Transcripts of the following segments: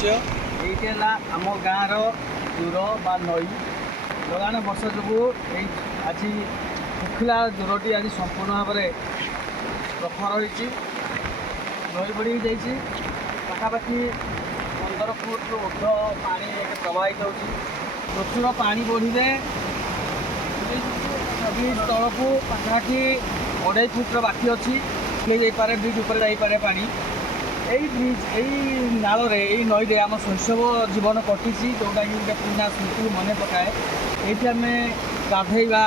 दृश्य ये आम गाँव दूर बा नई लगाण वर्ष जो आज सुखिला दूरटी आज संपूर्ण भाव में प्रखर होती नई बढ़ी जाइए पाखापाखि 15 फुट ऊर्ध पानी प्रवाहित हो प्रचुर पानी बढ़े ब्रिज तल को पाखापाखि 2.5 फुट बाकी अच्छी जापे ब्रिज उपर जापे पानी यही ब्रिज यही नाल नई आम शैशव जीवन कटी जोटा कि गोटे पुराना स्मृति मन पकाए ये आम गाधेवा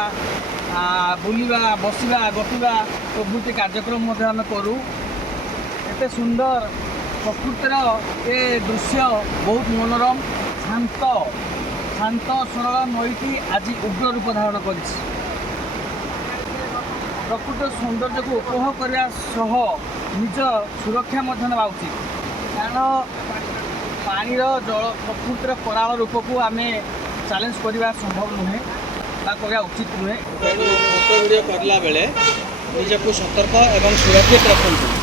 बुलवा बसवा गपिवा प्रभृति कार्यक्रम आम करूँ एत सुंदर प्रकृतिर ए दृश्य बहुत मनोरम शांत शांत सरल नईटी आज उग्र रूप धारण कर प्रकृत सौंदर्य को उपभोग करने सह निज सुरक्षा नवा उचित कारण पानी जल प्रकृतिर कराल रूप को आम चैलेंज करवा संभव नुहे करवा उचित नुहे। तेणु फोटो वीडियो करला बेले निजक सतर्क एवं सुरक्षित रखुँ।